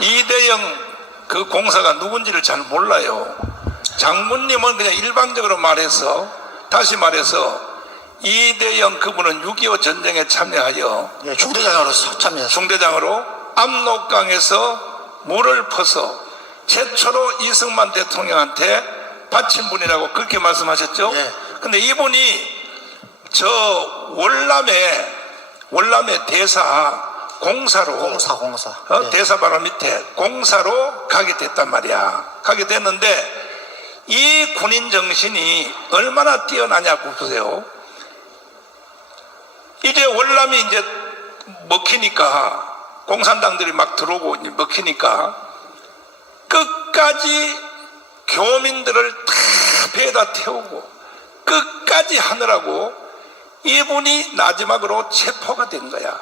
이대영 그 공사가 누군지를 잘 몰라요. 장군님은 그냥 일방적으로 말해서, 다시 말해서 이대영 그분은 6.25 전쟁에 참여하여 중대장으로 참여했습니다. 중대장으로 압록강에서 물을 퍼서 최초로 이승만 대통령한테 바친 분이라고 그렇게 말씀하셨죠. 예. 근데 이분이 저 월남의 대사 공사로 공사. 예. 대사 바로 밑에 공사로 가게 됐단 말이야. 가게 됐는데 이 군인 정신이 얼마나 뛰어나냐고 보세요. 이제 월남이 이제 먹히니까, 공산당들이 막 들어오고 먹히니까 끝까지 교민들을 다 배에다 태우고 끝까지 하느라고 이분이 마지막으로 체포가 된 거야.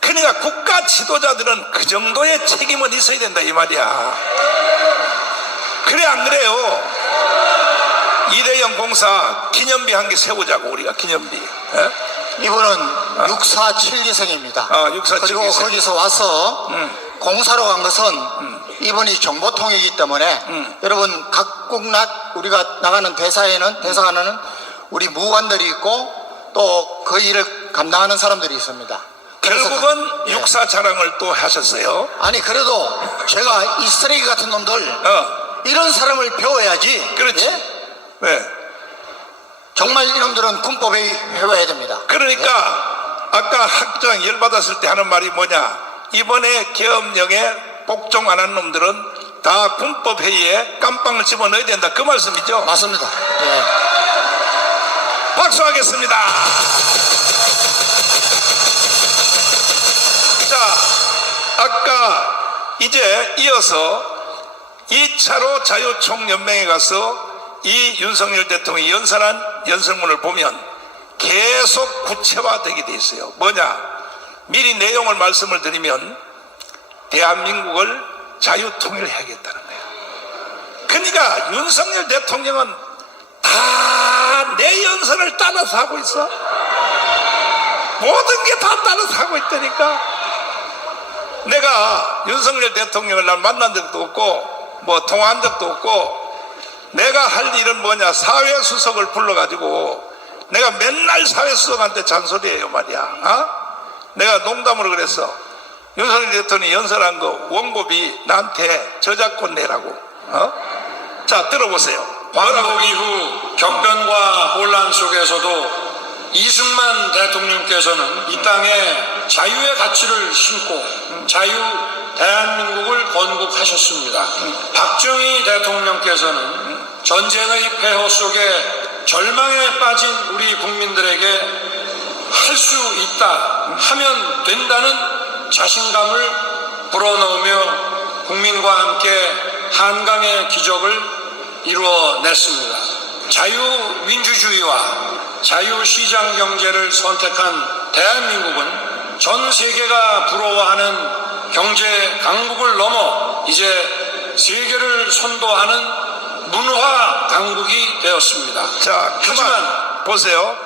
그러니까 국가 지도자들은 그 정도의 책임은 있어야 된다 이 말이야. 그래 안 그래요? 이대영 공사 기념비 한 개 세우자고, 우리가 기념비. 에? 이분은 6472생입니다. 6472 그리고 생. 거기서 와서 공사로 간 것은 이분이 정보통이기 때문에 여러분 각국락 우리가 나가는 대사관에는 우리 무관들이 있고 또 그 일을 감당하는 사람들이 있습니다. 결국은 육사 자랑을 또 하셨어요. 아니 그래도 제가 이 쓰레기 같은 놈들 이런 사람을 배워야지. 그렇지. 예? 왜? 정말 이놈들은 군법에 해와야 됩니다. 그러니까 아까 학장 열받았을 때 하는 말이 뭐냐, 이번에 계엄령에 복종 안 한 놈들은 다 군법회의에 깜빵을 집어넣어야 된다, 그 말씀이죠. 맞습니다. 예. 박수하겠습니다. 자, 아까 이제 이어서 2차로 자유총연맹에 가서 이 윤석열 대통령이 연설한 연설문을 보면 계속 구체화되게 돼 있어요. 뭐냐, 미리 내용을 말씀을 드리면 대한민국을 자유통일을 해야겠다는 거예요. 그러니까 윤석열 대통령은 다 내 연설을 따라서 하고 있어. 모든 게 다 따라서 하고 있다니까. 내가 윤석열 대통령을 난 만난 적도 없고 뭐 통화한 적도 없고, 내가 할 일은 뭐냐, 사회수석을 불러가지고 내가 맨날 사회수석한테 잔소리해요 말이야. 내가 농담으로 그랬어. 윤석열 대통령이 연설한 거 원고비 나한테 저작권 내라고. 자, 들어보세요. 광복 이후 격변과 혼란 속에서도 이승만 대통령께서는 이 땅에 자유의 가치를 심고 자유 대한민국을 건국하셨습니다. 박정희 대통령께서는 전쟁의 폐허 속에 절망에 빠진 우리 국민들에게 할 수 있다, 하면 된다는 자신감을 불어넣으며 국민과 함께 한강의 기적을 이루어냈습니다. 자유민주주의와 자유시장 경제를 선택한 대한민국은 전 세계가 부러워하는 경제 강국을 넘어 이제 세계를 선도하는 문화 강국이 되었습니다. 자, 하지만 보세요.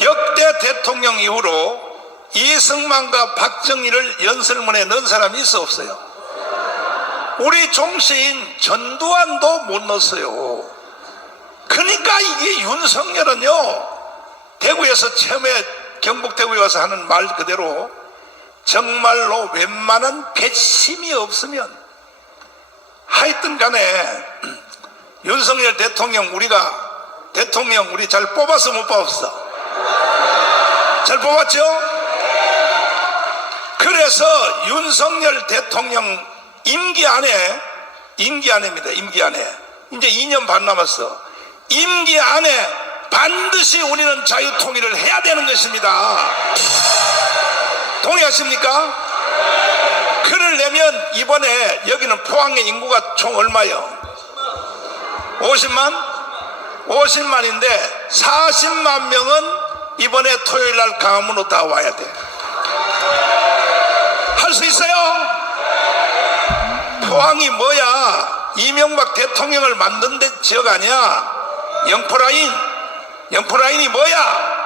역대 대통령 이후로 이승만과 박정희를 연설문에 넣은 사람이 있어 없어요? 우리 종시인 전두환도 못 넣었어요. 그러니까 이게 윤석열은요, 대구에서 처음에 경북 대구에 와서 하는 말 그대로 정말로 웬만한 배심이 없으면, 하여튼 간에 윤석열 대통령 우리 잘 뽑았어 못 뽑았어? 잘 뽑았죠? 그래서 윤석열 대통령 임기 안에입니다. 임기 안에 이제 2년 반 남았어. 임기 안에 반드시 우리는 자유통일을 해야 되는 것입니다. 동의하십니까? 그러려면 이번에 여기는 포항의 인구가 총 얼마요? 50만인데 40만 명은 이번에 토요일날 강화문으로 다 와야 돼. 할 수 있어요? 포항이 뭐야? 이명박 대통령을 만든 데 지역 아니야? 영포라인이 뭐야?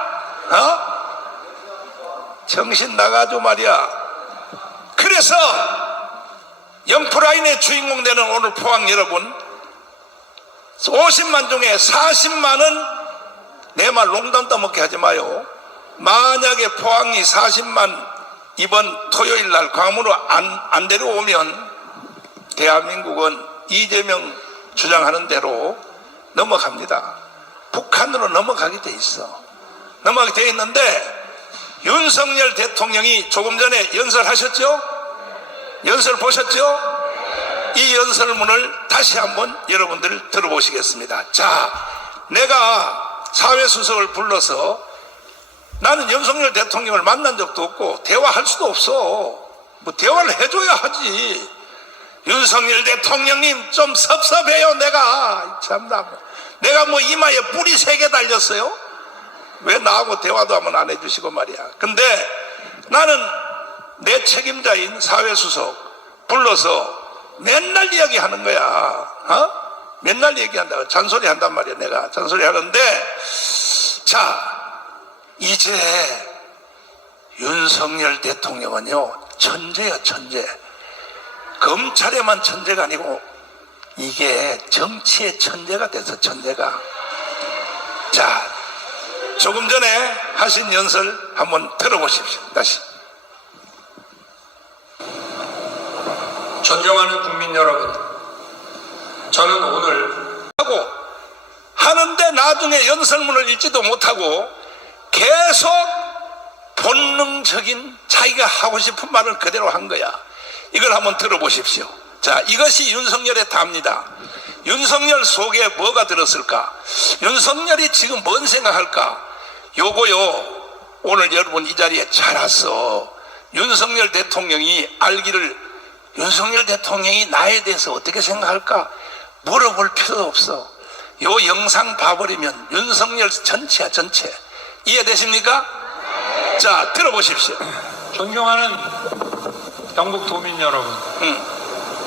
정신 나가죠 말이야. 그래서 영프라인의 주인공 되는 오늘 포항 여러분, 50만 중에 40만은 내 말 농담 떠먹게 하지 마요. 만약에 포항이 40만 이번 토요일 날 광으로 안 데려오면 대한민국은 이재명 주장하는 대로 넘어갑니다. 북한으로 넘어가게 돼 있어. 넘어가게 돼 있는데 윤석열 대통령이 조금 전에 연설하셨죠? 연설 보셨죠? 이 연설문을 다시 한번 여러분들 들어보시겠습니다. 자, 내가 사회수석을 불러서 나는 윤석열 대통령을 만난 적도 없고 대화할 수도 없어. 뭐 대화를 해줘야 하지. 윤석열 대통령님 좀 섭섭해요. 내가 참나, 내가 뭐 이마에 뿔이 3개 달렸어요? 왜 나하고 대화도 한번 안 해주시고 말이야. 근데 나는 내 책임자인 사회수석 불러서 맨날 이야기하는 거야. 맨날 얘기한다고 잔소리 한단 말이야. 내가 잔소리 하는데, 자, 이제 윤석열 대통령은요 천재야, 천재. 검찰에만 천재가 아니고 이게 정치의 천재가 돼서, 천재가. 자, 조금 전에 하신 연설 한번 들어보십시오. 다시. 존경하는 국민 여러분, 저는 오늘 하고 하는데 나중에 연설문을 읽지도 못하고 계속 본능적인 자기가 하고 싶은 말을 그대로 한 거야. 이걸 한번 들어보십시오. 자, 이것이 윤석열의 답니다. 윤석열 속에 뭐가 들었을까? 윤석열이 지금 뭔 생각할까? 요거요, 오늘 여러분 이 자리에 잘 왔어. 윤석열 대통령이 알기를, 윤석열 대통령이 나에 대해서 어떻게 생각할까? 물어볼 필요도 없어. 요 영상 봐버리면 윤석열 전체야, 전체. 이해되십니까? 자, 들어보십시오. 존경하는 경북 도민 여러분,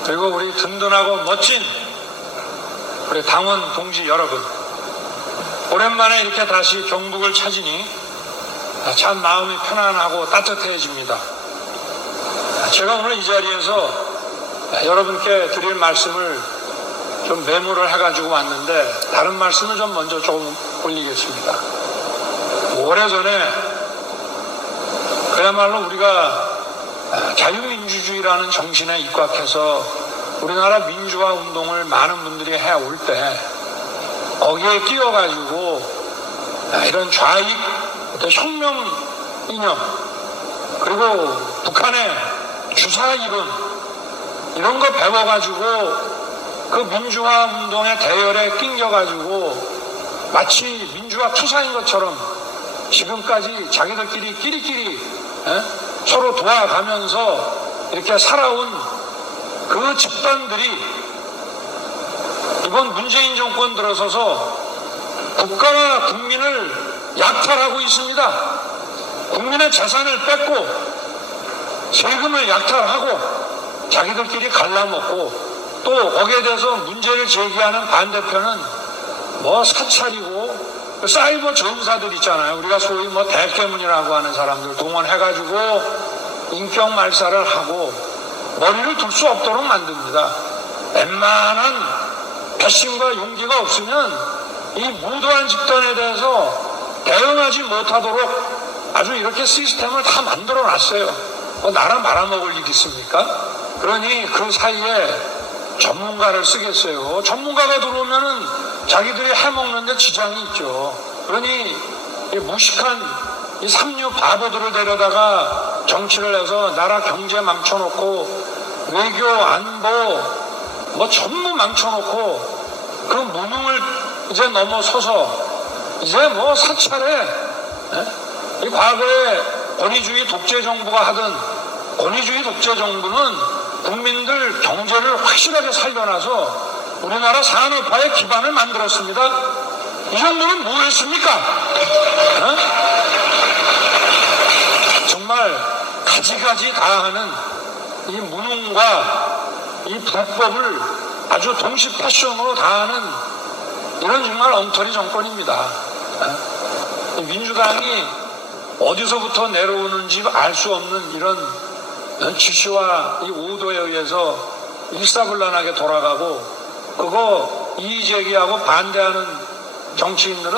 그리고 우리 든든하고 멋진 우리 당원 동지 여러분, 오랜만에 이렇게 다시 경북을 찾으니 참 마음이 편안하고 따뜻해집니다. 제가 오늘 이 자리에서 여러분께 드릴 말씀을 좀 메모를 해가지고 왔는데, 다른 말씀을 좀 먼저 조금 올리겠습니다. 오래전에 그야말로 우리가 자유민주주의라는 정신에 입각해서 우리나라 민주화 운동을 많은 분들이 해올 때, 거기에 끼어가지고 이런 좌익 혁명 이념, 그리고 북한의 주사 이론, 이런 거 배워가지고 그 민주화 운동의 대열에 낑겨가지고 마치 민주화 투사인 것처럼 지금까지 자기들끼리 끼리끼리 서로 도와가면서 이렇게 살아온 그 집단들이 이번 문재인 정권 들어서서 국가와 국민을 약탈하고 있습니다. 국민의 재산을 뺏고 세금을 약탈하고 자기들끼리 갈라먹고, 또 거기에 대해서 문제를 제기하는 반대편은 뭐 사찰이고 사이버 전사들 있잖아요. 우리가 소위 뭐 대깨문이라고 하는 사람들 동원해가지고 인격 말살을 하고 머리를 둘 수 없도록 만듭니다. 웬만한 배심과 용기가 없으면 이 무도한 집단에 대해서 대응하지 못하도록 아주 이렇게 시스템을 다 만들어 놨어요. 뭐 나라 말아먹을 일이 있습니까? 그러니 그 사이에 전문가를 쓰겠어요. 전문가가 들어오면은 자기들이 해먹는데 지장이 있죠. 그러니 이 무식한 이 삼류 바보들을 데려다가 정치를 해서 나라 경제 망쳐놓고 외교 안보 뭐 전부 망쳐놓고 그 무능을 이제 넘어서서 이제 뭐 사찰에 이 과거에 권위주의 독재 정부가 하던 권위주의 독재 정부는 국민들 경제를 확실하게 살려놔서 우리나라 산업화의 기반을 만들었습니다. 이 정도는 뭐 했습니까? 정말 가지가지 다 하는 이 무능과 이 불법을 아주 동시 패션으로 다 하는 이런 정말 엉터리 정권입니다. 민주당이 어디서부터 내려오는지 알 수 없는 이런 지시와 이 오도에 의해서 일사불란하게 돌아가고 그거 이의제기하고 반대하는 정치인들은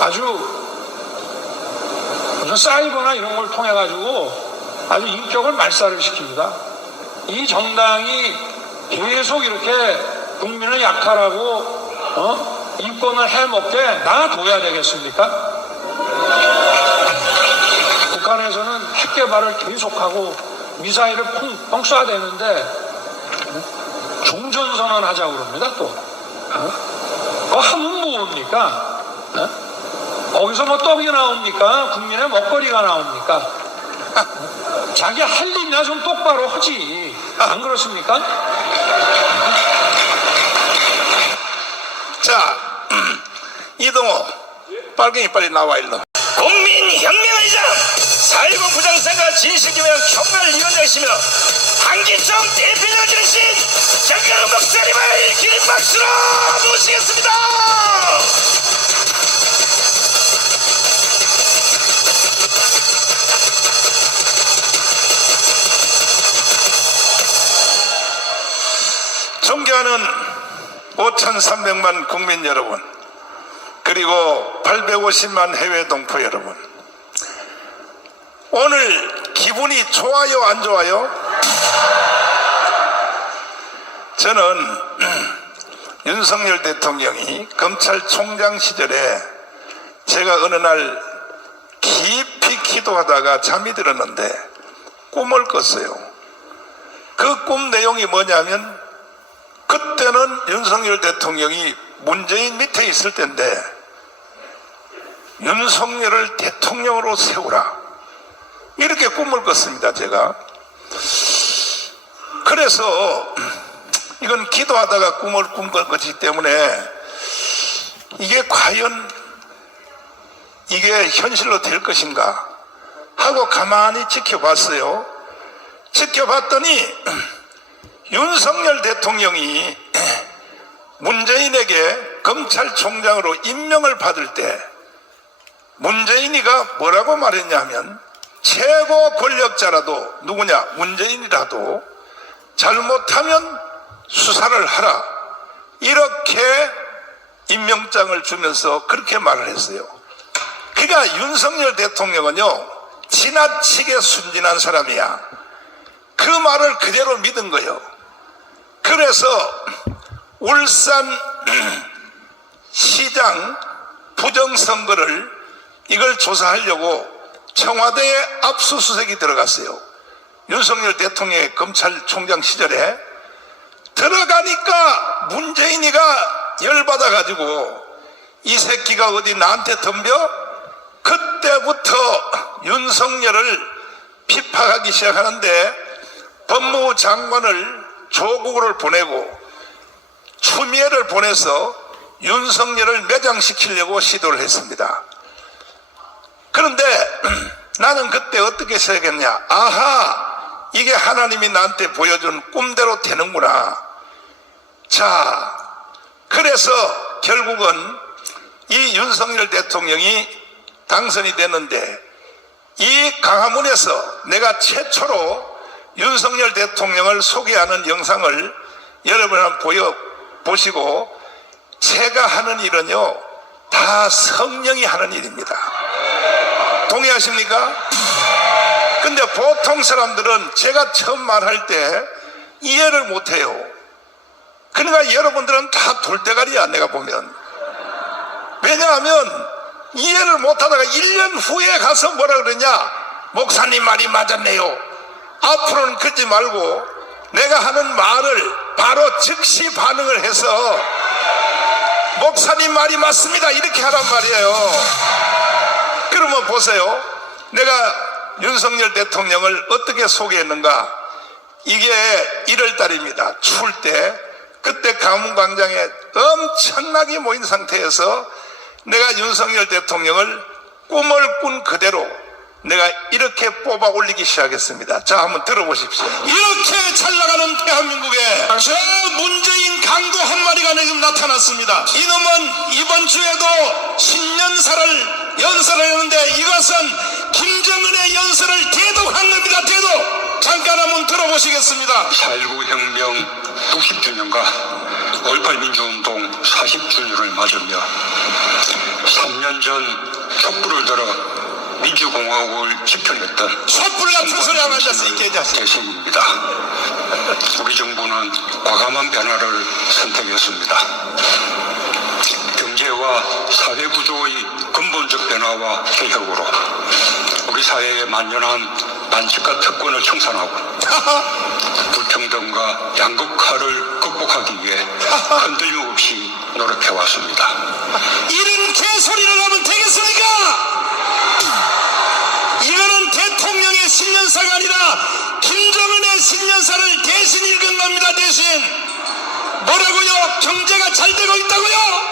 아주 무슨 사이버나 이런 걸 통해 가지고 아주 인격을 말살을 시킵니다. 이 정당이 계속 이렇게 국민을 약탈하고 인권을 해먹게 놔둬야 되겠습니까? 북한에서는 핵 개발을 계속하고 미사일을 펑펑 쏴대는데 종전선언 하자고 그럽니다. 또 그거 하면 뭐입니까? 거기서 뭐 떡이 나옵니까? 국민의 먹거리가 나옵니까? 자기 할 일이나 좀 똑바로 하지. 안 그렇습니까? 자, 이동호, 빨갱이 빨리 나와 일로. 국민혁명의장, 4.10 부장선거 진실규명 총괄위원장이시며 한기총 대표자 되신 정경훈 목사님을 긴 박수로 모시겠습니다. 존경하는 5,300만 국민 여러분, 그리고 850만 해외 동포 여러분, 오늘 기분이 좋아요 안 좋아요? 저는 윤석열 대통령이 검찰총장 시절에 제가 어느 날 깊이 기도하다가 잠이 들었는데 꿈을 꿨어요. 그 꿈 내용이 뭐냐면, 그때는 윤석열 대통령이 문재인 밑에 있을 때인데 윤석열을 대통령으로 세우라, 이렇게 꿈을 꿨습니다. 제가 그래서 이건 기도하다가 꿈을 꾼 것이기 때문에 이게 과연 이게 현실로 될 것인가 하고 가만히 지켜봤어요. 지켜봤더니 윤석열 대통령이 문재인에게 검찰총장으로 임명을 받을 때 문재인이가 뭐라고 말했냐면, 최고 권력자라도 누구냐, 문재인이라도 잘못하면 수사를 하라, 이렇게 임명장을 주면서 그렇게 말을 했어요. 그러니까 윤석열 대통령은요, 지나치게 순진한 사람이야. 그 말을 그대로 믿은 거예요. 그래서 울산 시장 부정선거를 이걸 조사하려고 청와대에 압수수색이 들어갔어요. 윤석열 대통령의 검찰총장 시절에 들어가니까 문재인이가 열받아가지고 이 새끼가 어디 나한테 덤벼? 그때부터 윤석열을 핍박하기 시작하는데 법무부 장관을 조국을 보내고 추미애를 보내서 윤석열을 매장시키려고 시도를 했습니다. 그런데 나는 그때 어떻게 생각했냐, 아하, 이게 하나님이 나한테 보여준 꿈대로 되는구나. 자, 그래서 결국은 이 윤석열 대통령이 당선이 됐는데, 이 광화문에서 내가 최초로 윤석열 대통령을 소개하는 영상을 여러분 한번 보시고, 제가 하는 일은요 다 성령이 하는 일입니다. 동의하십니까? 근데 보통 사람들은 제가 처음 말할 때 이해를 못해요. 그러니까 여러분들은 다 돌대가리야, 내가 보면. 왜냐하면 이해를 못하다가 1년 후에 가서 뭐라 그러냐, 목사님 말이 맞았네요. 앞으로는 그러지 말고 내가 하는 말을 바로 즉시 반응을 해서 목사님 말이 맞습니다, 이렇게 하란 말이에요. 그러면 보세요, 내가 윤석열 대통령을 어떻게 소개했는가. 이게 1월 달입니다. 추울 때, 그때 가문광장에 엄청나게 모인 상태에서 내가 윤석열 대통령을 꿈을 꾼 그대로 내가 이렇게 뽑아 올리기 시작했습니다. 자, 한번 들어보십시오. 이렇게 잘 나가는 대한민국에 저 문재인 강도 한 마리가 지금 나타났습니다. 이놈은 이번 주에도 신년사를 연설을 했는데 이것은 김정은의 연설을 대독한 겁니다. 잠깐 한번 들어보시겠습니다. 4.19 혁명 60주년과 5.18 민주운동 40주년을 맞으며 3년 전 촛불을 들어 민주공화국을 지켜냈던 촛불 같은 소리 안 앉아서 있게 해자식. 대신입니다. 우리 정부는 과감한 변화를 선택했습니다. 경제와 사회 구조의 근본적 변화와 개혁으로 우리 사회에 만연한 반칙과 특권을 청산하고 불평등과 양극화를 극복하기 위해 흔들림 없이 노력해왔습니다. 이런 개소리를 하면 되겠습니까? 이거는 대통령의 신년사가 아니라 김정은의 신년사를 대신 읽은 겁니다. 대신 뭐라고요? 경제가 잘 되고 있다고요?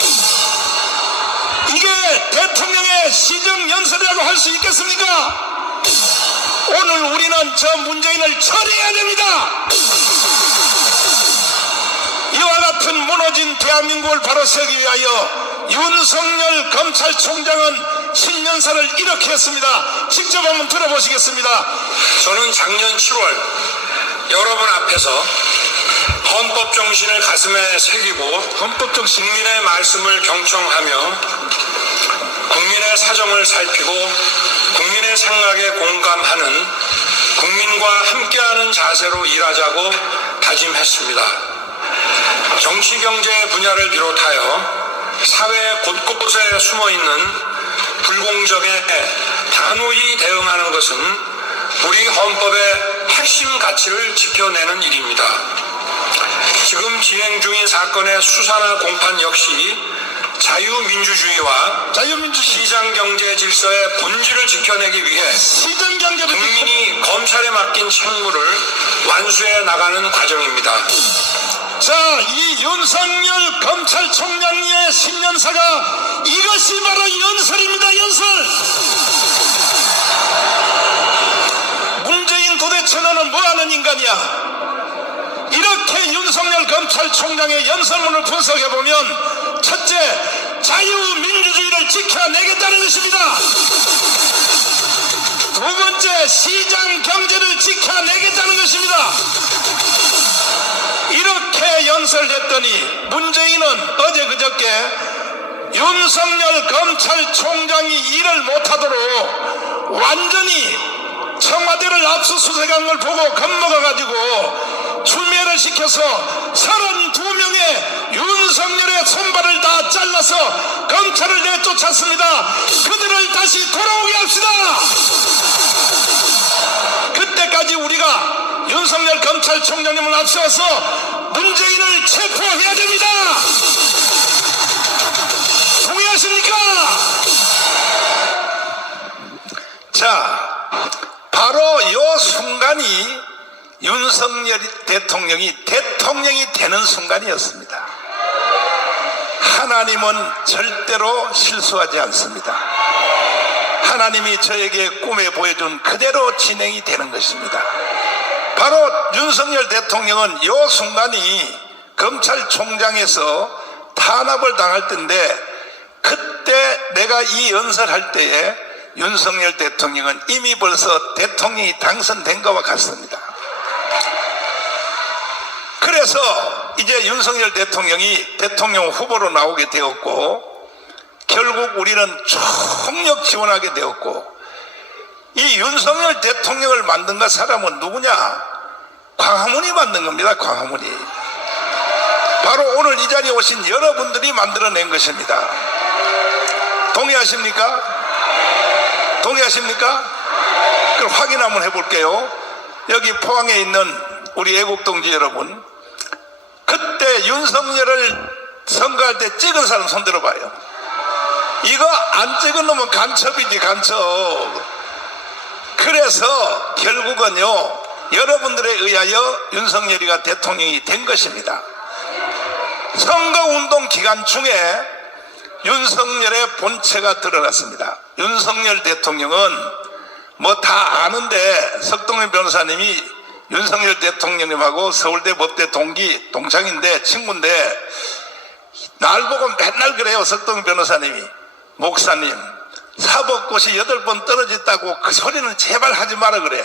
이게 대통령의 시정연설이라고 할 수 있겠습니까? 오늘 우리는 저 문재인을 처리해야 됩니다. 이와 같은 무너진 대한민국을 바로 세우기 위하여 윤석열 검찰총장은 신년사를 이렇게 했습니다. 직접 한번 들어보시겠습니다. 저는 작년 7월 여러분 앞에서 헌법 정신을 가슴에 새기고 헌법 정신 국민의 말씀을 경청하며 국민의 사정을 살피고 국민의 생각에 공감하는 국민과 함께하는 자세로 일하자고 다짐했습니다. 정치 경제 분야를 비롯하여 사회 곳곳에 숨어있는 불공정에 단호히 대응하는 것은 우리 헌법의 핵심 가치를 지켜내는 일입니다. 지금 진행 중인 사건의 수사나 공판 역시 자유민주주의와 시장경제 질서의 본질을 지켜내기 위해 시정경제를 국민이 검찰에 맡긴 책무를 완수해 나가는 과정입니다. 자, 이 윤석열 검찰총장의 신년사가 이것이 바로 연설입니다. 연설. 문재인 도대체 너는 뭐하는 인간이야? 이렇게 윤석열 검찰총장의 연설문을 분석해보면 첫째, 자유민주주의를 지켜내겠다는 것입니다. 두 번째, 시장경제를 지켜내겠다는 것입니다. 이렇게 연설했더니 문재인은 어제 그저께 윤석열 검찰총장이 일을 못하도록 완전히 청와대를 압수수색한 걸 보고 겁먹어가지고 추미애를 시켜서 32명의 윤석열의 손발을 다 잘라서 검찰을 내쫓았습니다. 그들을 다시 돌아오게 합시다. 그때까지 우리가 윤석열 검찰총장님을 앞세워서 문재인을 체포해야 됩니다. 동의하십니까? 자, 바로 이 순간이 윤석열 대통령이 되는 순간이었습니다. 하나님은 절대로 실수하지 않습니다. 하나님이 저에게 꿈에 보여준 그대로 진행이 되는 것입니다. 바로 윤석열 대통령은 이 순간이 검찰총장에서 탄압을 당할 때인데, 그때 내가 이 연설할 때에 윤석열 대통령은 이미 벌써 대통령이 당선된 것과 같습니다. 그래서 이제 윤석열 대통령이 대통령 후보로 나오게 되었고, 결국 우리는 총력 지원하게 되었고, 이 윤석열 대통령을 만든 그 사람은 누구냐? 광화문이 만든 겁니다. 광화문이. 바로 오늘 이 자리에 오신 여러분들이 만들어낸 것입니다. 동의하십니까? 동의하십니까? 그럼 확인 한번 해볼게요. 여기 포항에 있는 우리 애국동지 여러분, 그때 윤석열을 선거할 때 찍은 사람 손 들어봐요. 이거 안 찍은 놈은 간첩이지, 간첩. 그래서 결국은요, 여러분들에 의하여 윤석열이가 대통령이 된 것입니다. 선거운동 기간 중에 윤석열의 본체가 드러났습니다. 윤석열 대통령은 뭐 다 아는데, 석동현 변호사님이 윤석열 대통령님하고 서울대 법대 동창인데, 친구인데, 날 보고 맨날 그래요. 석동현 변호사님이, 목사님, 사법고시 8번 떨어졌다고 그 소리는 제발 하지 마라 그래.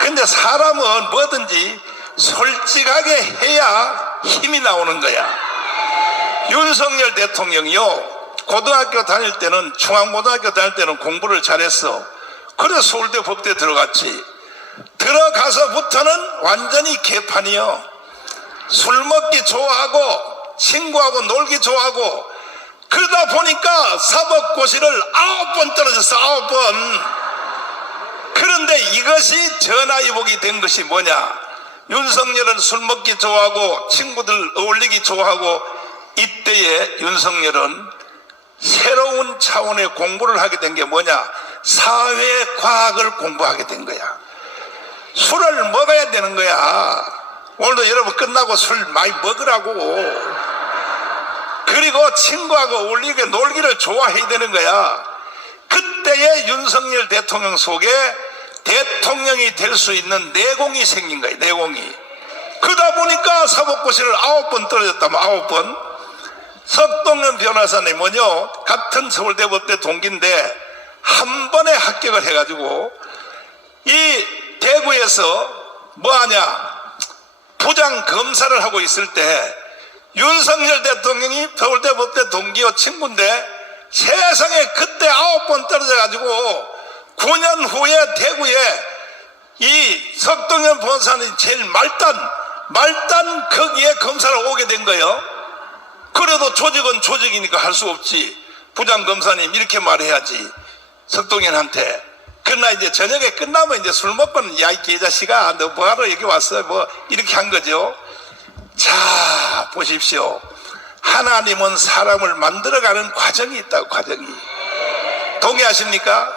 근데 사람은 뭐든지 솔직하게 해야 힘이 나오는 거야. 윤석열 대통령이요, 고등학교 다닐 때는, 중앙고등학교 다닐 때는 공부를 잘했어. 그래서 서울대 법대 들어갔지. 들어가서부터는 완전히 개판이요. 술 먹기 좋아하고 친구하고 놀기 좋아하고, 그러다 보니까 사법고시를 9번 떨어졌어. 9번. 그런데 이것이 전화위복이 된 것이 뭐냐? 윤석열은 술 먹기 좋아하고 친구들 어울리기 좋아하고, 이때에 윤석열은 새로운 차원의 공부를 하게 된 게 뭐냐? 사회과학을 공부하게 된 거야. 술을 먹어야 되는 거야. 오늘도 여러분 끝나고 술 많이 먹으라고. 그리고 친구하고 어울리게 놀기를 좋아해야 되는 거야. 그때의 윤석열 대통령 속에 대통령이 될 수 있는 내공이 생긴 거예요. 내공이. 그러다 보니까 사법고시를 9번 떨어졌다면 9번. 석동현 변호사님은요, 같은 서울대 법대 동기인데 한 번에 합격을 해가지고 이 대구에서 뭐하냐, 부장 검사를 하고 있을 때 윤석열 대통령이 서울대 법대 동기요 친구인데 세상에 그때 9번 떨어져가지고 9년 후에 대구에 이 석동현 변호사는 제일 말단 거기에 검사를 오게 된 거예요. 그래도 조직은 조직이니까 할 수 없지. 부장검사님 이렇게 말해야지 석동현한테. 그러나 이제 저녁에 끝나면 이제 술 먹고는, 야, 이 개자식아, 너 뭐하러 여기 왔어? 뭐 이렇게 한 거죠. 자, 보십시오. 하나님은 사람을 만들어가는 과정이 있다고. 과정이. 동의하십니까?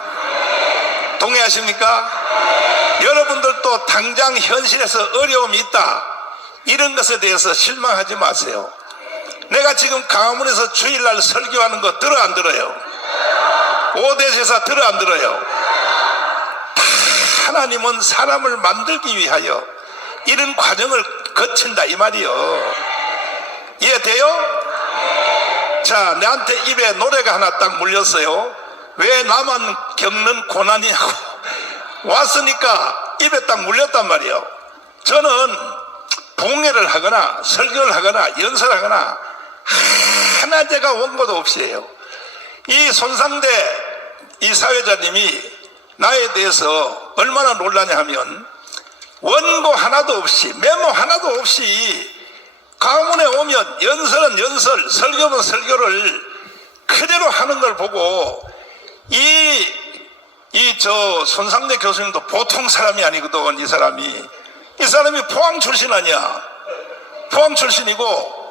동의하십니까? 여러분들도 당장 현실에서 어려움이 있다, 이런 것에 대해서 실망하지 마세요. 내가 지금 강화문에서 주일날 설교하는 거 들어 안 들어요? 오대제사 들어 안 들어요? 다 하나님은 사람을 만들기 위하여 이런 과정을 거친다 이 말이요. 이해돼요? 자, 내한테 입에 노래가 하나 딱 물렸어요. 왜 나만 겪는 고난이냐고. 왔으니까 입에 딱 물렸단 말이에요. 저는 봉해를 하거나 설교를 하거나 연설하거나 하나 제가 원고도 없이 해요. 이 손상대 이 사회자님이 나에 대해서 얼마나 놀라냐 하면, 원고 하나도 없이, 메모 하나도 없이 강문에 오면 연설은 연설, 설교는 설교를 그대로 하는 걸 보고, 저 손상대 교수님도 보통 사람이 아니거든. 이 사람이 포항 출신 아니야. 포항 출신이고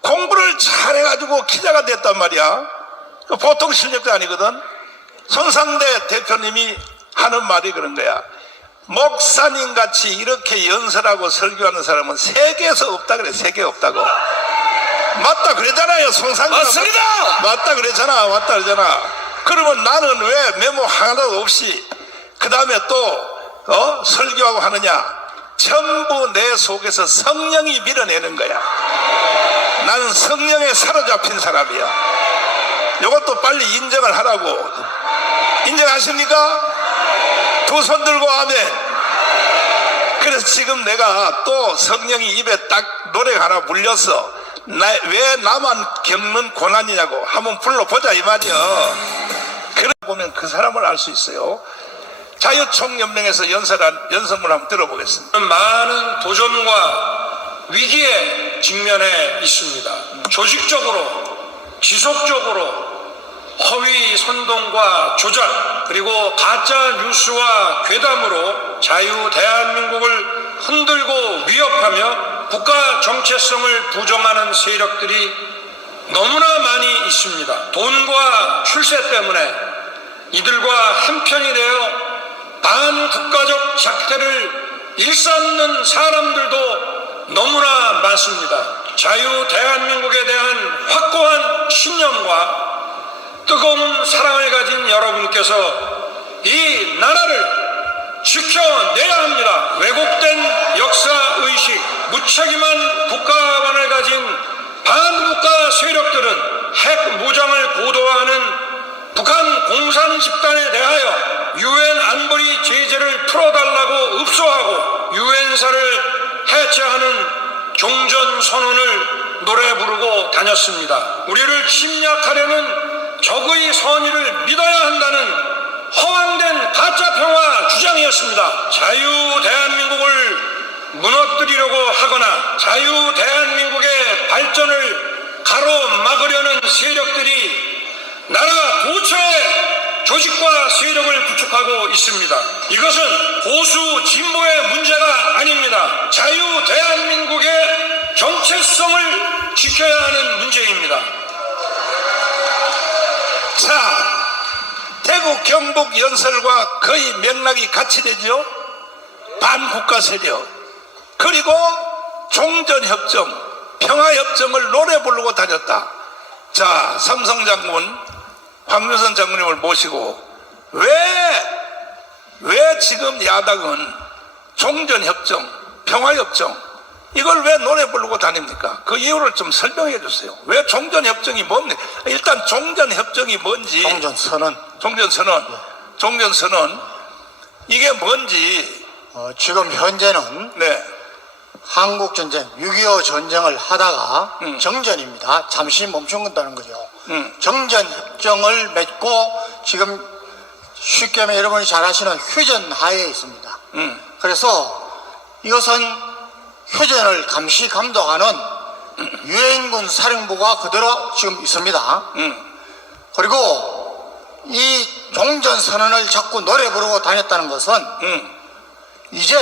공부를 잘해가지고 기자가 됐단 말이야. 보통 실력도 아니거든. 손상대 대표님이 하는 말이 그런 거야. 목사님 같이 이렇게 연설하고 설교하는 사람은 세계에서 없다 그래. 세계에 없다고. 맞다 그러잖아요. 손상대 맞습니다. 맞다 그랬잖아. 맞다 그러잖아. 그러면 나는 왜 메모 하나도 없이 그 다음에 또 설교하고 하느냐? 전부 내 속에서 성령이 밀어내는 거야. 나는 성령에 사로잡힌 사람이야. 이것도 빨리 인정을 하라고. 인정하십니까? 두 손 들고 아멘. 그래서 지금 내가 또 성령이 입에 딱 노래가 하나 물렸어. 왜 나만 겪는 고난이냐고 한번 불러보자 이 말이야. 그러다 보면 그 사람을 알 수 있어요. 자유총연맹에서 연설문 한번 들어보겠습니다. 많은 도전과 위기에 직면해 있습니다. 조직적으로, 지속적으로 허위 선동과 조작, 그리고 가짜 뉴스와 괴담으로 자유 대한민국을 흔들고 위협하며 국가 정체성을 부정하는 세력들이 너무나 많이 있습니다. 돈과 출세 때문에 이들과 한편이 되어 반국가적 작태를 일삼는 사람들도 너무나 많습니다. 자유 대한민국에 대한 확고한 신념과 뜨거운 사랑을 가진 여러분께서 이 나라를 지켜내야 합니다. 왜곡된 역사의식, 무책임한 국가관을 가진 반국가 세력들은 핵 무장을 고도화하는 북한 공산 집단에 대하여 유엔 안보리 제재를 풀어달라고 읍소하고 유엔사를 해체하는 종전선언을 노래 부르고 다녔습니다. 우리를 침략하려는 적의 선의를 믿어야 한다는 허황된 가짜평화 주장이었습니다. 자유 대한민국을 무너뜨리려고 하거나 자유 대한민국의 발전을 가로막으려는 세력들이 나라 도처에 조직과 세력을 구축하고 있습니다. 이것은 보수 진보의 문제가 아닙니다. 자유 대한민국의 정체성을 지켜야 하는 문제입니다. 자, 대구 경북 연설과 거의 맥락이 같이 되죠. 반국가 세력, 그리고 종전협정, 평화협정을 노래 부르고 다녔다. 자, 삼성 장군 황교선 장군님을 모시고 왜 지금 야당은 종전협정, 평화협정 이걸 왜 노래 부르고 다닙니까? 그 이유를 좀 설명해 주세요. 왜 종전협정이 뭡니까? 일단 종전협정이 뭔지, 종전선언 이게 뭔지. 지금 현재는 네. 한국전쟁, 6.25 전쟁을 하다가 정전입니다. 잠시 멈춘다는 거죠. 정전협정을 맺고 지금 쉽게 말하면 여러분이 잘 아시는 휴전 하에 있습니다. 그래서 이것은 휴전을 감시 감독하는 유엔군 사령부가 그대로 지금 있습니다. 그리고 이 종전선언을 자꾸 노래 부르고 다녔다는 것은 이제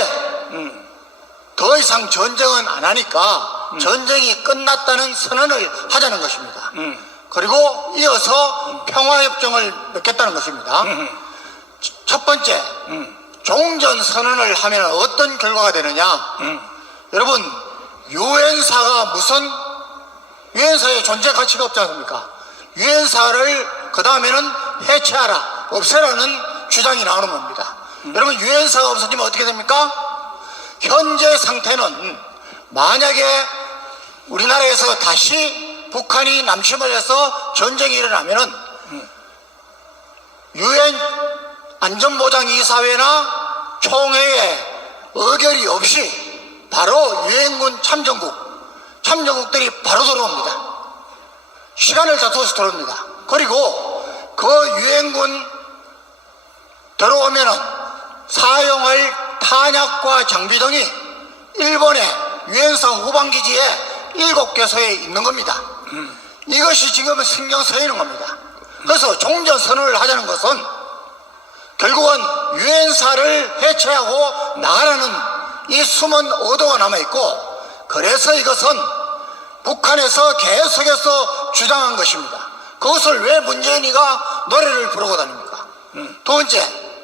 더 이상 전쟁은 안 하니까 전쟁이 끝났다는 선언을 하자는 것입니다. 그리고 이어서 평화협정을 맺겠다는 것입니다. 첫 번째, 종전선언을 하면 어떤 결과가 되느냐. 여러분, 유엔사가 무슨, 유엔사에 존재 가치가 없지 않습니까? 유엔사를 그 다음에는 해체하라, 없애라는 주장이 나오는 겁니다. 여러분, 유엔사가 없어지면 어떻게 됩니까? 현재 상태는 만약에 우리나라에서 다시 북한이 남침을 해서 전쟁이 일어나면은 유엔 안전보장이사회나 총회에 의결이 없이 바로 유엔군 참전국들이 바로 들어옵니다. 시간을 다투어서 들어옵니다. 그리고 그 유엔군 들어오면은 사용할 탄약과 장비 등이 일본의 유엔사 후방기지에 7개소에 있는 겁니다. 이것이 지금 신경 쓰이는 겁니다. 그래서 종전선언을 하자는 것은 결국은 유엔사를 해체하고 나가라는 이 숨은 의도가 남아있고, 그래서 이것은 북한에서 계속해서 주장한 것입니다. 그것을 왜 문재인이가 노래를 부르고 다닙니까? 두 번째,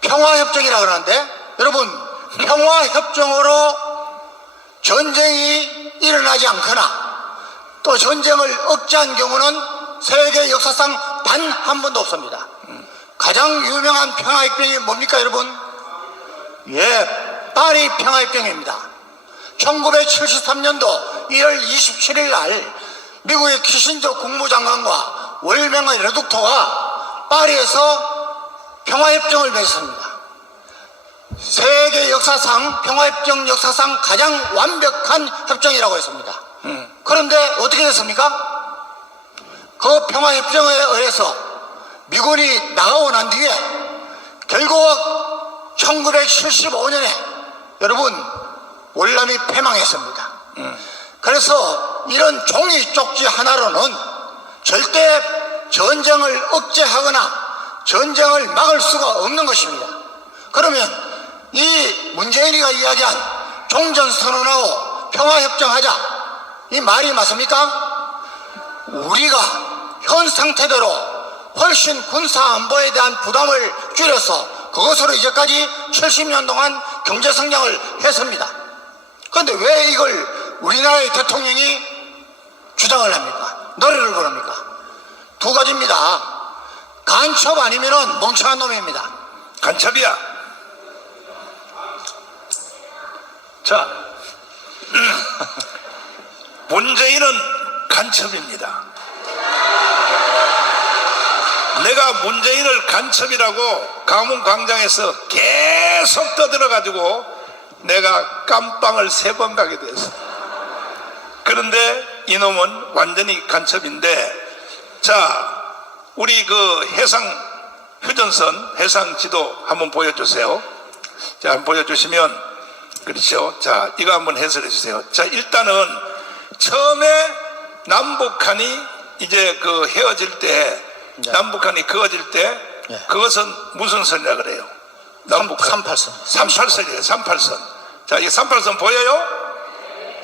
평화협정이라 그러는데, 여러분, 평화협정으로 전쟁이 일어나지 않거나 또 전쟁을 억제한 경우는 세계 역사상 단 한 번도 없습니다. 가장 유명한 평화협정이 뭡니까, 여러분? 파리 평화협정입니다. 1973년도 1월 27일 날 미국의 키신저 국무장관과 월명의 레둑토가 파리에서 평화협정을 맺었습니다. 세계 역사상, 평화협정 역사상 가장 완벽한 협정이라고 했습니다. 그런데 어떻게 됐습니까? 그 평화협정에 의해서 미군이 나가고 난 뒤에 결국 1975년에 여러분 월남이 패망했습니다. 그래서 이런 종이 쪽지 하나로는 절대 전쟁을 억제하거나 전쟁을 막을 수가 없는 것입니다. 그러면 이 문재인이가 이야기한 종전선언하고 평화협정하자, 이 말이 맞습니까? 우리가 현 상태대로 훨씬 군사안보에 대한 부담을 줄여서 그것으로 이제까지 70년 동안 경제성장을 했습니다. 그런데 왜 이걸 우리나라의 대통령이 주장을 합니까? 노래를 부릅니까? 두 가지입니다. 간첩 아니면은 멍청한 놈입니다. 간첩이야. 자, 문재인은 간첩입니다. 내가 문재인을 간첩이라고 강문 광장에서 계속 떠들어가지고 내가 깜빵을 3번 가게 됐어. 그런데 이놈은 완전히 간첩인데, 자, 우리 그 해상 휴전선 해상 지도 한번 보여주세요. 자, 한번 보여주시면, 그렇죠. 자, 이거 한번 해설해 주세요. 자, 일단은 처음에 남북한이 이제 그 헤어질 때, 네. 남북한이 그어질 때, 네. 그것은 무슨 선이라 그래요? 남북한 38선. 38선이에요. 38선. 자, 이 38선 보여요?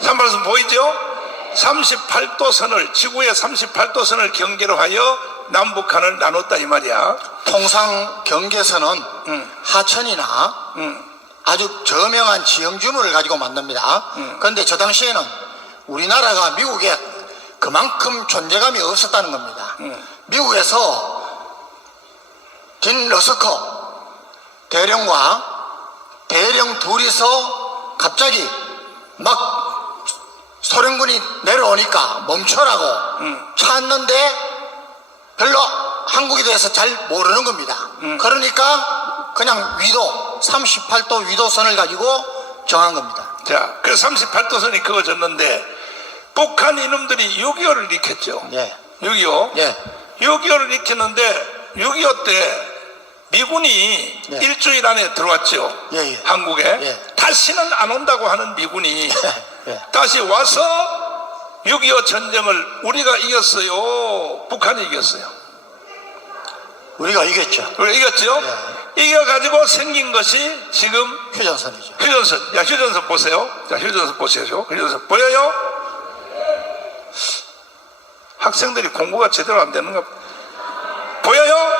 38선 보이죠? 38도 선을, 지구의 38도 선을 경계로 하여 남북한을 나눴다 이 말이야. 통상 경계선은 하천이나 아주 저명한 지형지물을 가지고 만듭니다. 그런데 저 당시에는 우리나라가 미국에 그만큼 존재감이 없었다는 겁니다. 미국에서 딘 러스커 대령과 대령 둘이서 갑자기 막 소련군이 내려오니까 멈춰라고 찾는데 별로 한국에 대해서 잘 모르는 겁니다. 그러니까 그냥 위도 38도 위도선을 가지고 정한 겁니다. 자, 그 38도선이 그어졌는데 북한 이놈들이 6.25를 일으켰죠. 예. 6.25. 예. 6.25를 일으켰는데 6.25 때 미군이 예. 일주일 안에 들어왔죠. 예, 예. 한국에. 예. 다시는 안 온다고 하는 미군이 예. 다시 와서 6.25 전쟁을 우리가 이겼어요. 북한이 이겼어요. 우리가 이겼죠. 우리가 이겼죠. 이겨가지고 생긴 것이 지금 휴전선이죠. 휴전선. 야, 휴전선 보세요. 자, 휴전선 보세요. 휴전선 보여요? 학생들이 공부가 제대로 안 되는가? 보여요?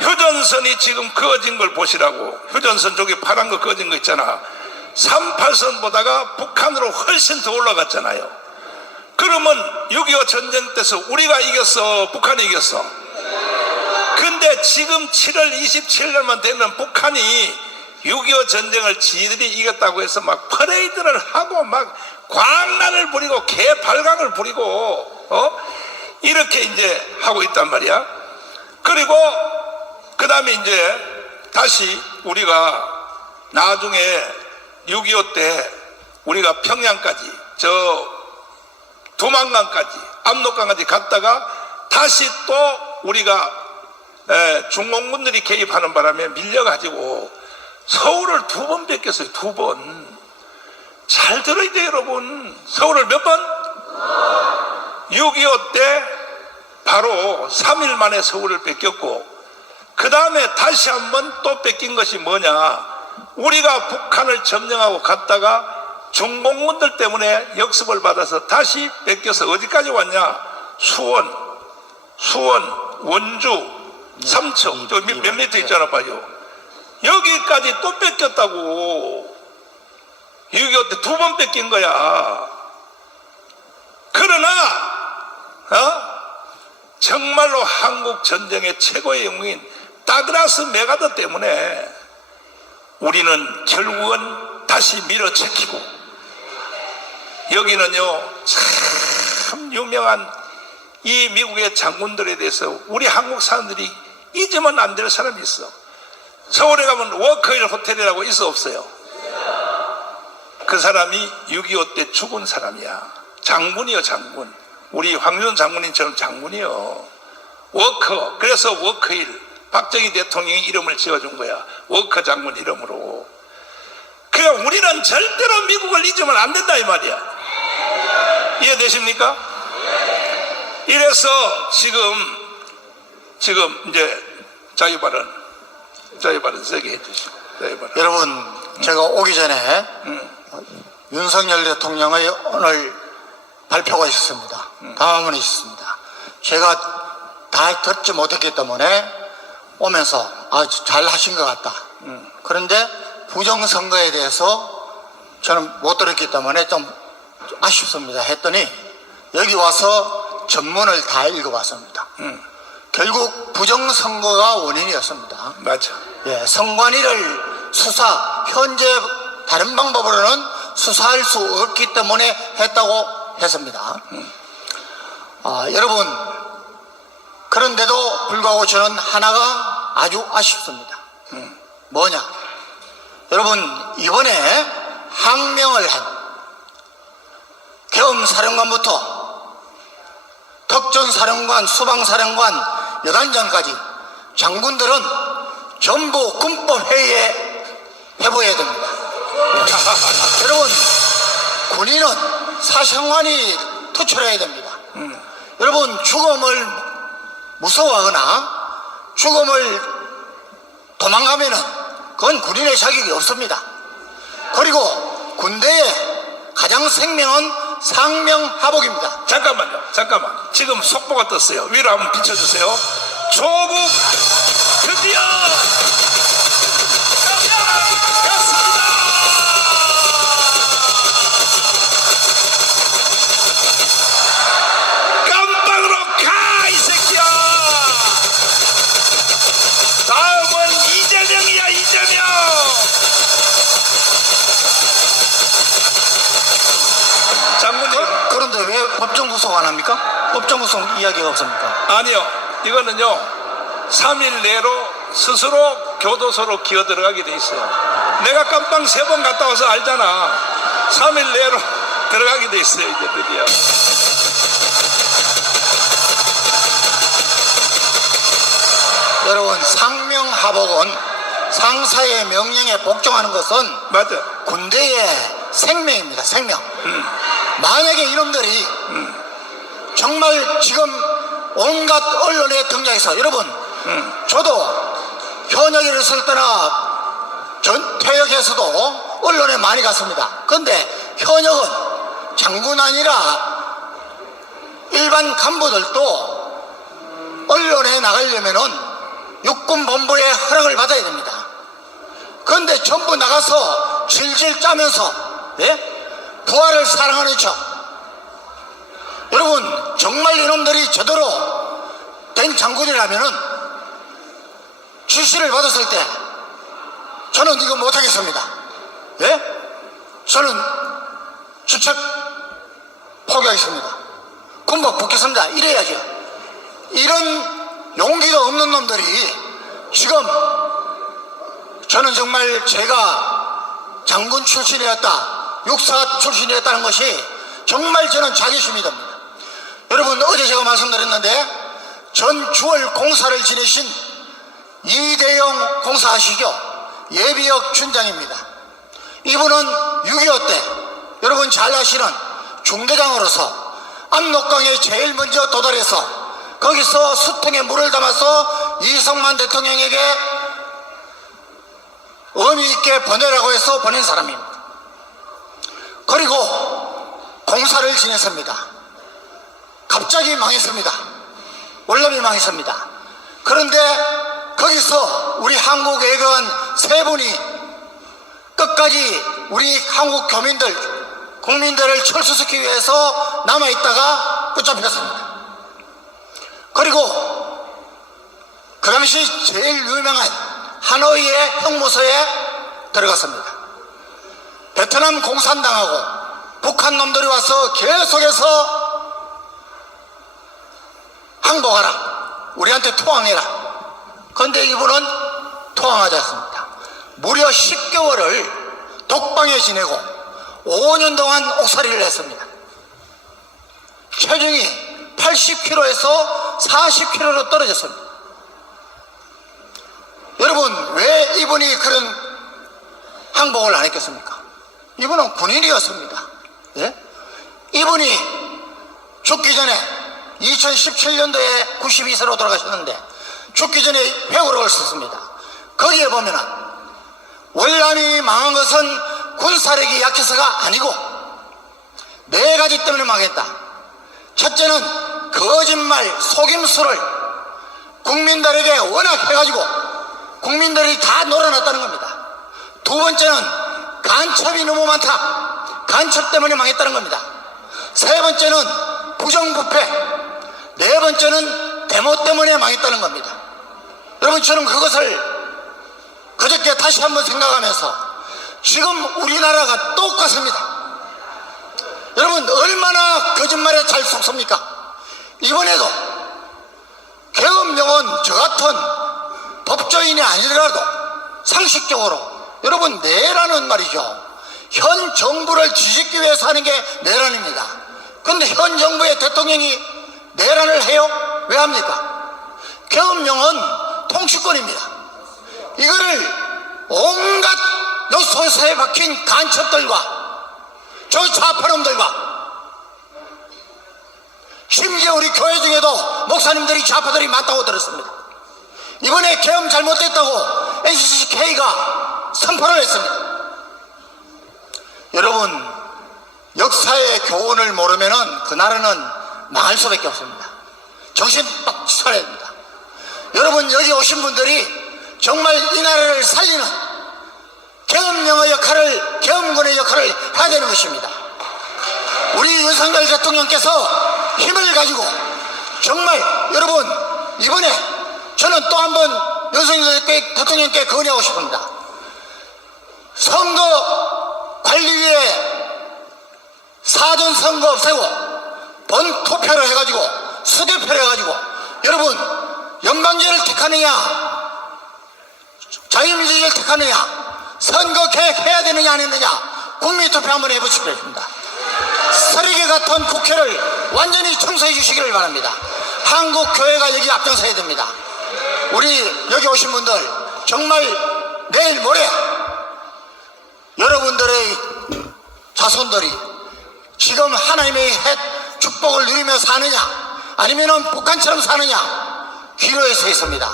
휴전선이 지금 그어진 걸 보시라고. 휴전선 저기 파란 거 그어진 거 있잖아. 38선보다가 북한으로 훨씬 더 올라갔잖아요. 그러면 6.25 전쟁 때서 우리가 이겼어? 북한이 이겼어? 근데 지금 7월 27일만 되면 북한이 6.25 전쟁을 지들이 이겼다고 해서 막 퍼레이드를 하고 막 광란을 부리고 개발광을 부리고 이렇게 이제 하고 있단 말이야. 그리고 그 다음에 이제 다시 우리가 나중에 6.25 때 우리가 평양까지 저 두만강까지 압록강까지 갔다가 다시 또 우리가 중공군들이 개입하는 바람에 밀려가지고 서울을 2번 뺏겼어요. 2번. 잘 들어야 돼요, 여러분. 서울을 몇 번? 6.25 때 바로 3일 만에 서울을 뺏겼고, 그 다음에 다시 한번 또 뺏긴 것이 뭐냐? 우리가 북한을 점령하고 갔다가 중공군들 때문에 역습을 받아서 다시 뺏겨서 어디까지 왔냐? 수원, 원주, 삼척, 저 몇 미터 있잖아, 봐요. 여기까지 또 뺏겼다고. 6.25 때 2번 뺏긴 거야. 그러나, 정말로 한국 전쟁의 최고의 영웅인 다그라스 메가더 때문에 우리는 결국은 다시 밀어제키고, 여기는요, 참 유명한 이 미국의 장군들에 대해서 우리 한국 사람들이 잊으면 안 될 사람이 있어. 서울에 가면 워커힐 호텔이라고 있어, 없어요? 그 사람이 6.25 때 죽은 사람이야. 장군이요, 장군. 우리 황윤 장군님처럼 장군이요. 워커. 그래서 워커힐. 박정희 대통령이 이름을 지어준 거야. 워커 장군 이름으로. 그러니까 우리는 절대로 미국을 잊으면 안 된다 이 말이야. 이해되십니까? 이래서 지금 이제 자유 발언 세게 해주시고. 자유 발언. 여러분, 제가 오기 전에 윤석열 대통령의 오늘 발표가 있었습니다. 담화문이 있었습니다. 제가 다 듣지 못했기 때문에 오면서 잘 하신 것 같다. 그런데 부정선거에 대해서 저는 못 들었기 때문에 좀 아쉽습니다 했더니 여기 와서 전문을 다 읽어봤습니다. 결국 부정선거가 원인이었습니다. 맞아. 예, 선관위를 현재 다른 방법으로는 수사할 수 없기 때문에 했다고 했습니다. 여러분, 그런데도 불구하고 저는 하나가 아주 아쉽습니다. 뭐냐? 여러분, 이번에 항명을 한 계엄사령관부터 특전사령관, 수방사령관, 여단장까지 장군들은 전부 군법회의에 회부해야 됩니다. 여러분, 군인은 사생활이 투철해야 됩니다. 여러분, 죽음을 무서워하거나 죽음을 도망가면은 그건 군인의 자격이 없습니다. 그리고 군대의 가장 생명은 상명하복입니다. 잠깐만요. 지금 속보가 떴어요. 위로 한번 비춰주세요. 조국 드디어 갔습니다. 깜빵으로 가, 이 새끼야. 다음은 이재명이야, 이재명. 장군님. 그런데 왜 법정 구속 안 합니까? 법정 구속 이야기가 없습니까? 아니요. 이거는요, 3일 내로 스스로 교도소로 기어 들어가게 돼 있어요. 내가 깜빵 3번 갔다 와서 알잖아. 3일 내로 들어가게 돼 있어요, 이제 드디어. 여러분, 상명하복은 상사의 명령에 복종하는 것은 맞아. 군대의 생명입니다. 생명. 만약에 이놈들이 정말 지금 온갖 언론에 등장해서, 여러분, 저도 현역에 있을 때나 퇴역해서도 언론에 많이 갔습니다. 그런데 현역은 장군 아니라 일반 간부들도 언론에 나가려면은 육군본부의 허락을 받아야 됩니다. 그런데 전부 나가서 질질 짜면서, 예? 부하를 사랑하는 척. 여러분, 정말 이놈들이 제대로 된 장군이라면은 지시를 받았을 때 저는 이거 못하겠습니다. 예? 저는 주책 포기하겠습니다. 군복 붙겠습니다. 이래야죠. 이런 용기도 없는 놈들이 지금, 저는 정말 제가 장군 출신이었다, 육사 출신이었다는 것이 정말 저는 자존심이 됩니다. 여러분, 어제 제가 말씀드렸는데 전 주월 공사를 지내신 이대영 공사 아시죠? 예비역 준장입니다. 이분은 6.25 때 여러분 잘 아시는 중대장으로서 압록강에 제일 먼저 도달해서 거기서 수통에 물을 담아서 이승만 대통령에게 의미 있게 보내라고 해서 보낸 사람입니다. 그리고 공사를 지냈습니다. 갑자기 망했습니다. 월남이 망했습니다. 그런데 거기서 우리 한국 외교관 3분이 끝까지 우리 한국 국민들을 철수시키기 위해서 남아있다가 붙잡혔습니다. 그리고 그 당시 제일 유명한 하노이의 형무소에 들어갔습니다. 베트남 공산당하고 북한 놈들이 와서 계속해서 항복하라, 우리한테 토항해라. 그런데 이분은 토항하지 않습니다. 무려 10개월을 독방에 지내고 5년 동안 옥살이를 했습니다. 체중이 80kg에서 40kg로 떨어졌습니다. 여러분, 왜 이분이 그런 항복을 안 했겠습니까? 이분은 군인이었습니다. 예? 이분이 죽기 전에 2017년도에 92세로 돌아가셨는데 죽기 전에 회고록을 썼습니다. 거기에 보면은 월남이 망한 것은 군사력이 약해서가 아니고 4가지 때문에 망했다. 첫째는 거짓말, 속임수를 국민들에게 워낙 해가지고 국민들이 다 놀아놨다는 겁니다. 두 번째는 간첩이 너무 많다. 간첩 때문에 망했다는 겁니다. 세 번째는 부정부패, 네 번째는 데모 때문에 망했다는 겁니다. 여러분, 저는 그것을 그저께 다시 한번 생각하면서 지금 우리나라가 똑같습니다. 여러분, 얼마나 거짓말에 잘 속습니까? 이번에도 계엄령은 저 같은 법조인이 아니더라도 상식적으로 여러분 내라는 말이죠. 현 정부를 뒤집기 위해서 하는 게 내란입니다. 그런데 현 정부의 대통령이 내란을 해요? 왜 합니까? 계엄령은 통치권입니다. 이거를 온갖 요소서에 박힌 간첩들과 저 좌파놈들과 심지어 우리 교회 중에도 목사님들이 좌파들이 많다고 들었습니다. 이번에 계엄 잘못됐다고 NCCK가 선포를 했습니다. 여러분, 역사의 교훈을 모르면은 그 나라는 망할 수밖에 없습니다. 정신 딱 차려야 됩니다. 여러분, 여기 오신 분들이 정말 이 나라를 살리는 계엄령의 역할을, 계엄군의 역할을 해야 되는 것입니다. 우리 윤석열 대통령께서 힘을 가지고 정말 여러분, 이번에 저는 또 한 번 윤석열 대통령께 건의하고 싶습니다. 선거관리위에 사전선거 없애고 본투표를 해가지고 수개표를 해가지고 여러분, 연방제를 택하느냐 자유민주주의를 택하느냐, 선거 개혁해야 되느냐 안 했느냐, 국민투표 한번 해보시기 바랍니다. 쓰레기 같은 국회를 완전히 청소해 주시기를 바랍니다. 한국교회가 여기 앞장서야 됩니다. 우리 여기 오신 분들 정말 내일 모레 여러분들의 자손들이 지금 하나님의 축복을 누리며 사느냐 아니면 북한처럼 사느냐 기로에 서 있습니다.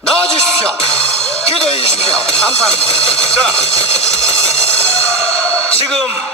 나와주십시오. 기도해 주십시오. 감사합니다. 자, 지금